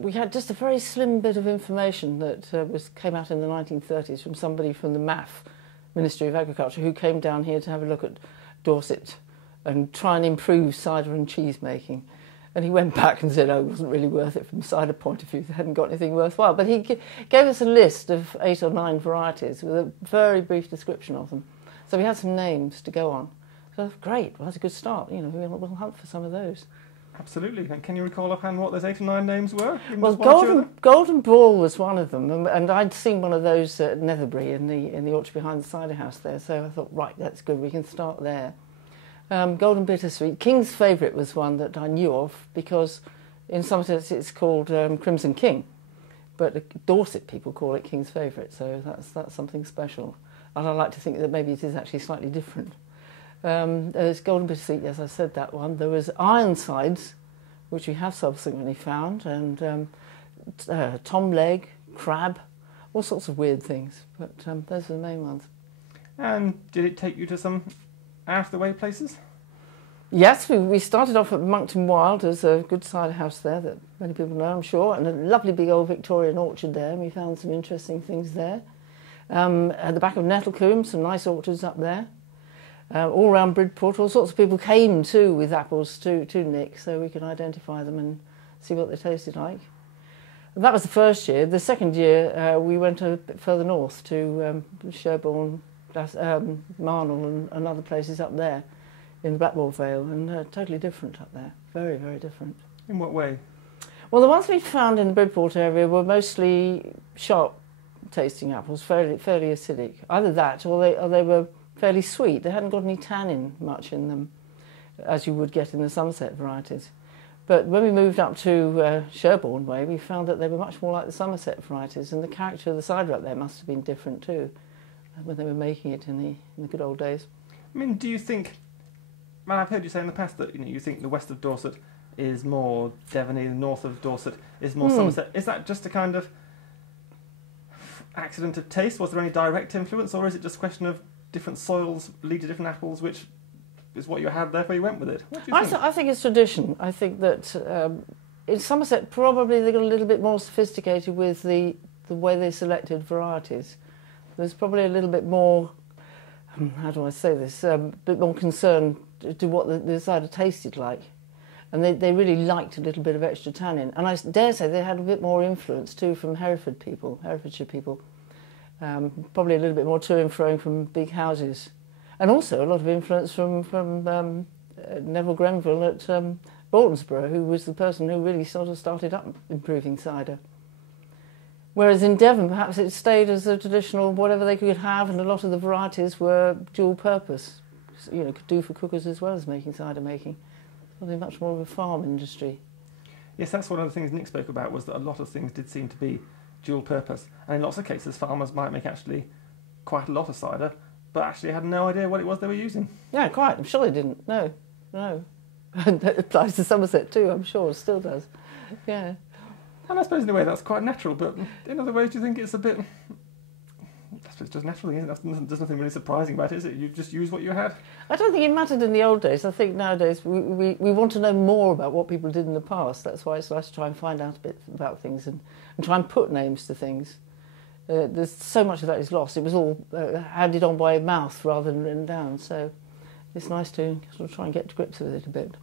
We had just a very slim bit of information that came out in the 1930s from somebody from the MAF, Ministry of Agriculture, who came down here to have a look at Dorset and try and improve cider and cheese making. And he went back and said, oh, it wasn't really worth it from a cider point of view. They hadn't got anything worthwhile. But he gave us a list of 8 or 9 varieties with a very brief description of them. So we had some names to go on. So great, well, that's a good start. You know, we'll hunt for some of those. Absolutely. And can you recall offhand what those 8 or 9 names were? Well, Golden Ball was one of them, and I'd seen one of those at Netherbury in the orchard behind the cider house there. So I thought, right, that's good. We can start there. Golden Bittersweet. King's Favourite was one that I knew of because in Somerset it's called Crimson King, but Dorset people call it King's Favourite, so that's something special. And I like to think that maybe it is actually slightly different. There's Golden Bittersweet, yes, I said that one. There was Ironsides, which we have subsequently found, and Tom Leg, Crab, all sorts of weird things, but those are the main ones. And did it take you to some out-of-the-way places? Yes, we started off at Monkton Wild. There's a good cider house there that many people know, I'm sure, and a lovely big old Victorian orchard there, and we found some interesting things there. At the back of Nettlecombe, some nice orchards up there. All around Bridport, all sorts of people came too with apples to Nick, so we could identify them and see what they tasted like. And that was the first year. The second year, we went a bit further north to Sherborne, Marnell and other places up there in the Blackmore Vale, and totally different up there, very, very different. In what way? Well, the ones we found in the Bridport area were mostly sharp tasting apples, fairly acidic. Either that or they were fairly sweet. They hadn't got any tannin much in them, as you would get in the Somerset varieties. But when we moved up to Sherborne way, we found that they were much more like the Somerset varieties, and the character of the cider up there must have been different too, when they were making it in the good old days. I mean, do you think, well, I've heard you say in the past that you think the west of Dorset is more Devony, the north of Dorset is more Somerset. Is that just a kind of accident of taste? Was there any direct influence, or is it just a question of different soils lead to different apples, which is what you had, therefore you went with it? What do you think? I think it's tradition. I think that in Somerset probably they got a little bit more sophisticated with the way they selected varieties. There's probably a little bit more, how do I say this, a bit more concern to what the cider tasted like. And they really liked a little bit of extra tannin. And I dare say they had a bit more influence too from Herefordshire people. Probably a little bit more to and fro from big houses. And also a lot of influence from Neville Grenville at Baltonsborough, who was the person who really sort of started up improving cider. Whereas in Devon, perhaps it stayed as a traditional whatever they could have, and a lot of the varieties were dual purpose. You know, could do for cookers as well as making cider making. Something much more of a farm industry. Yes, that's one of the things Nick spoke about, was that a lot of things did seem to be dual purpose. And in lots of cases, farmers might make actually quite a lot of cider, but actually had no idea what it was they were using. Yeah, quite. I'm sure they didn't. No. And that applies to Somerset too, I'm sure. It still does. Yeah. And I suppose in a way that's quite natural, but in other ways do you think it's a bit... I suppose it's just natural, isn't it? There's nothing really surprising about it, is it? You just use what you had. I don't think it mattered in the old days. I think nowadays we want to know more about what people did in the past. That's why it's nice to try and find out a bit about things and try and put names to things. There's so much of that is lost. It was all handed on by mouth rather than written down, so it's nice to sort of try and get to grips with it a bit.